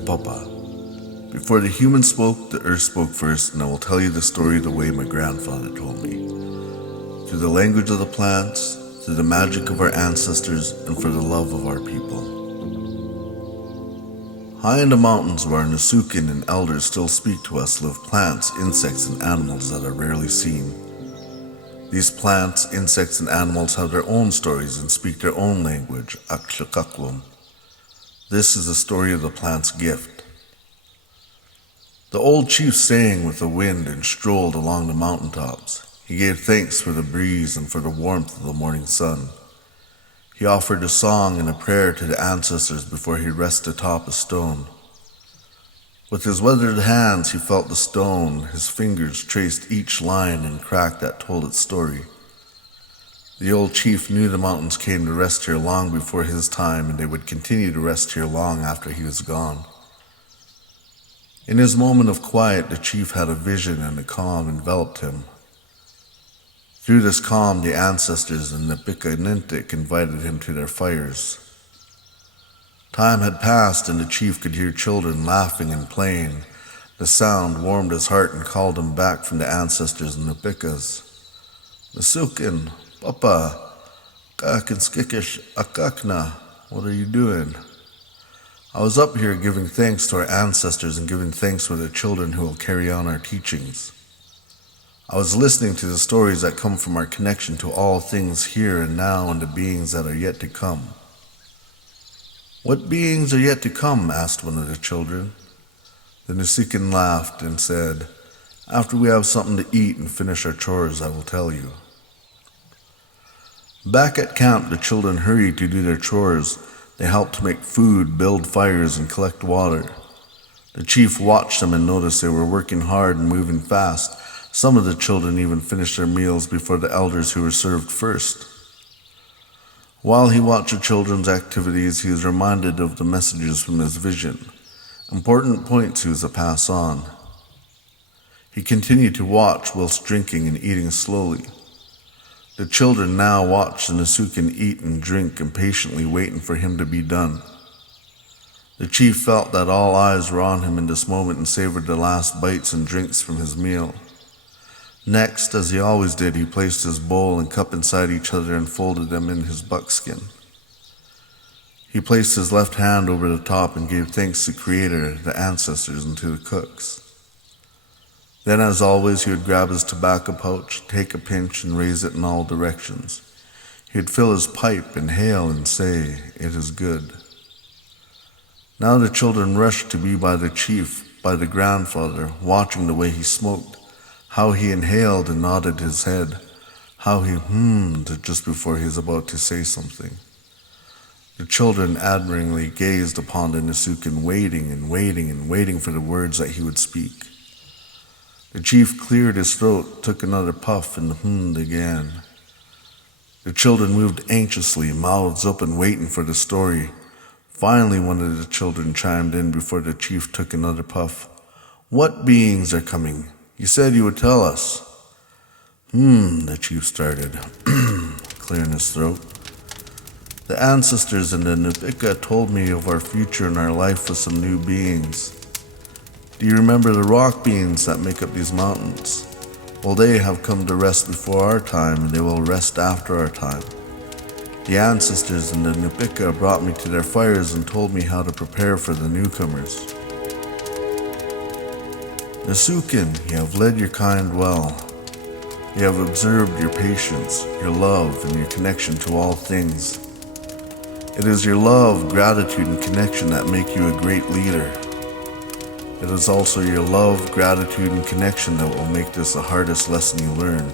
to Papa. Before the humans spoke, the earth spoke first, and I will tell you the story the way my grandfather told me. Through the language of the plants, through the magic of our ancestors, and for the love of our people. High in the mountains where our Nasukin and elders still speak to us live plants, insects, and animals that are rarely seen. These plants, insects, and animals have their own stories and speak their own language, Akshakaklum. This is the story of the plant's gift. The old chief sang with the wind and strolled along the mountaintops. He gave thanks for the breeze and for the warmth of the morning sun. He offered a song and a prayer to the ancestors before he rested atop a stone. With his weathered hands, he felt the stone. His fingers traced each line and crack that told its story. The old chief knew the mountains came to rest here long before his time, and they would continue to rest here long after he was gone. In his moment of quiet, the chief had a vision, and a calm enveloped him. Through this calm, the ancestors and the Pika invited him to their fires. Time had passed, and the chief could hear children laughing and playing. The sound warmed his heart and called him back from the ancestors and the Pikas. Nasukin, Papa, Kakinskikish Akakna, what are you doing? I was up here giving thanks to our ancestors and giving thanks for the children who will carry on our teachings. I was listening to the stories that come from our connection to all things here and now and the beings that are yet to come. What beings are yet to come? Asked one of the children. The Nasikin laughed and said, after we have something to eat and finish our chores, I will tell you. Back at camp, the children hurried to do their chores. They helped to make food, build fires, and collect water. The chief watched them and noticed they were working hard and moving fast. Some of the children even finished their meals before the elders who were served first. While he watched the children's activities, he was reminded of the messages from his vision, important points he was to pass on. He continued to watch whilst drinking and eating slowly. The children now watched the Nasukin eat and drink, impatiently waiting for him to be done. The chief felt that all eyes were on him in this moment and savored the last bites and drinks from his meal. Next, as he always did, he placed his bowl and cup inside each other and folded them in his buckskin. He placed his left hand over the top and gave thanks to the Creator, the ancestors, and to the cooks. Then, as always, he would grab his tobacco pouch, take a pinch, and raise it in all directions. He would fill his pipe, inhale, and say, "It is good." Now the children rushed to be by the chief, by the grandfather, watching the way he smoked, how he inhaled and nodded his head, how he hummed just before he was about to say something. The children admiringly gazed upon the Nasukin, waiting and waiting and waiting for the words that he would speak. The chief cleared his throat, took another puff, and hummed again. The children moved anxiously, mouths open, waiting for the story. Finally, one of the children chimed in before the chief took another puff. "What beings are coming? You said you would tell us." The chief started, clearing his throat. "The ancestors and the Nupika told me of our future and our life with some new beings. Do you remember the rock beings that make up these mountains? Well, they have come to rest before our time, and they will rest after our time. The ancestors and the Nupika brought me to their fires and told me how to prepare for the newcomers. Nasukin, you have led your kind well. You have observed your patience, your love, and your connection to all things. It is your love, gratitude, and connection that make you a great leader. It is also your love, gratitude, and connection that will make this the hardest lesson you learn.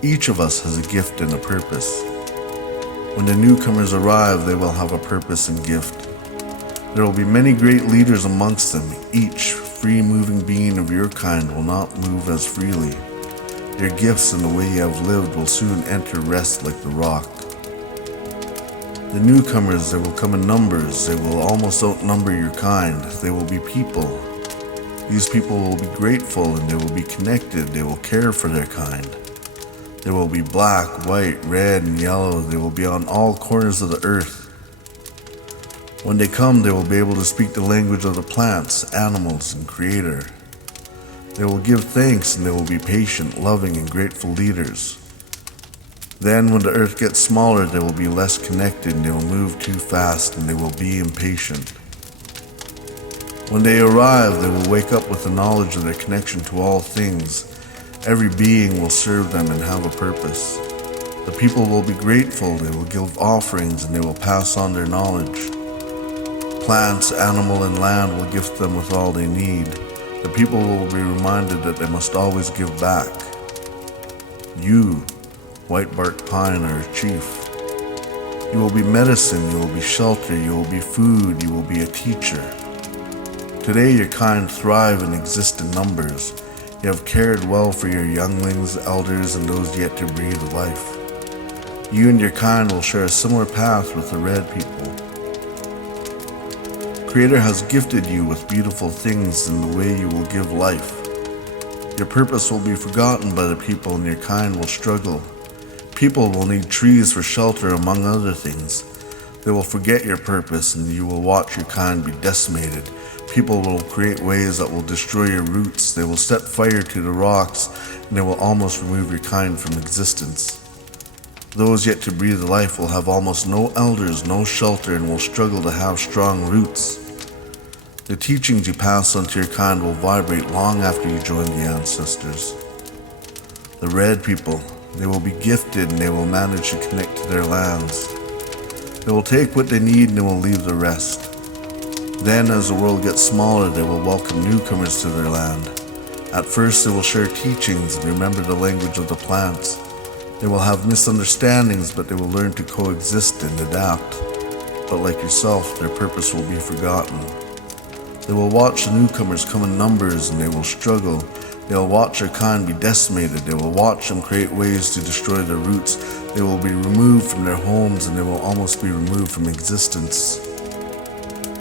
Each of us has a gift and a purpose. When the newcomers arrive, they will have a purpose and gift. There will be many great leaders amongst them. Each free-moving being of your kind will not move as freely. Your gifts and the way you have lived will soon enter rest like the rock. The newcomers, they will come in numbers. They will almost outnumber your kind. They will be people. These people will be grateful and they will be connected. They will care for their kind. They will be black, white, red, and yellow. They will be on all corners of the earth. When they come, they will be able to speak the language of the plants, animals, and Creator. They will give thanks and they will be patient, loving, and grateful leaders. Then when the earth gets smaller, they will be less connected and they will move too fast and they will be impatient. When they arrive, they will wake up with the knowledge of their connection to all things. Every being will serve them and have a purpose. The people will be grateful, they will give offerings, and they will pass on their knowledge. Plants, animal, and land will gift them with all they need. The people will be reminded that they must always give back. You, white bark pine, are a chief. You will be medicine, you will be shelter, you will be food, you will be a teacher. Today your kind thrive and exist in numbers. You have cared well for your younglings, elders, and those yet to breathe life. You and your kind will share a similar path with the red people. Creator has gifted you with beautiful things in the way you will give life. Your purpose will be forgotten by the people and your kind will struggle. People will need trees for shelter among other things. They will forget your purpose and you will watch your kind be decimated. People will create ways that will destroy your roots. They will set fire to the rocks and they will almost remove your kind from existence. Those yet to breathe life will have almost no elders, no shelter, and will struggle to have strong roots. The teachings you pass on to your kind will vibrate long after you join the ancestors. The red people, they will be gifted and they will manage to connect to their lands. They will take what they need and they will leave the rest. Then as the world gets smaller, they will welcome newcomers to their land. At first they will share teachings and remember the language of the plants. They will have misunderstandings, but they will learn to coexist and adapt. But like yourself, their purpose will be forgotten. They will watch the newcomers come in numbers and they will struggle. They will watch their kind be decimated. They will watch them create ways to destroy their roots. They will be removed from their homes and they will almost be removed from existence.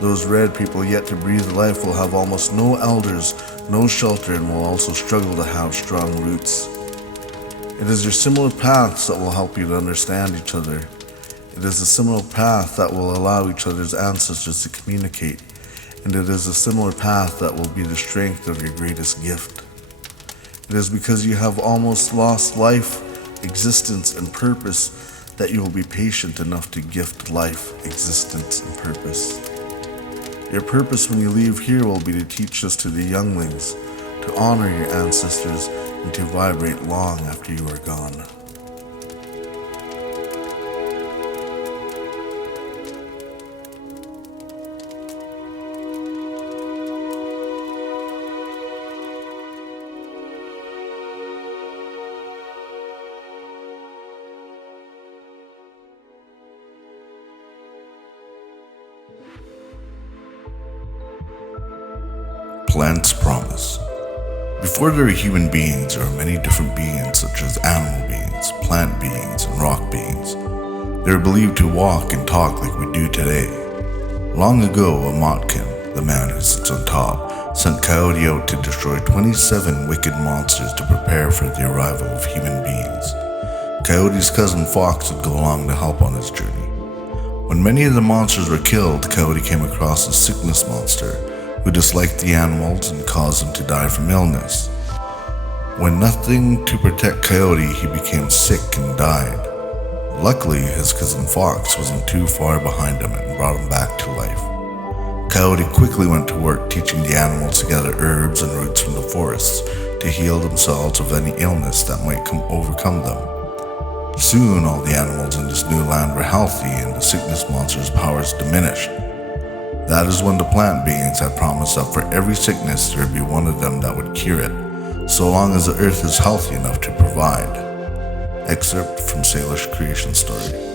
Those red people yet to breathe life will have almost no elders, no shelter, and will also struggle to have strong roots. It is your similar paths that will help you to understand each other. It is a similar path that will allow each other's ancestors to communicate. And it is a similar path that will be the strength of your greatest gift. It is because you have almost lost life, existence, and purpose that you will be patient enough to gift life, existence, and purpose. Your purpose when you leave here will be to teach this to the younglings, to honor your ancestors, and to vibrate long after you are gone. Plants promise. Before there are human beings, there are many different beings such as animal beings, plant beings, and rock beings. They are believed to walk and talk like we do today. Long ago, Amotkin, the man who sits on top, sent Coyote out to destroy 27 wicked monsters to prepare for the arrival of human beings. Coyote's cousin Fox would go along to help on his journey. When many of the monsters were killed, Coyote came across a sickness monster who disliked the animals and caused them to die from illness. When nothing to protect Coyote, he became sick and died. Luckily, his cousin Fox wasn't too far behind him and brought him back to life. Coyote quickly went to work teaching the animals to gather herbs and roots from the forests to heal themselves of any illness that might overcome them. Soon, all the animals in this new land were healthy and the sickness monster's powers diminished. That is when the plant beings had promised that for every sickness there would be one of them that would cure it, so long as the earth is healthy enough to provide. Excerpt from Sailor's creation story.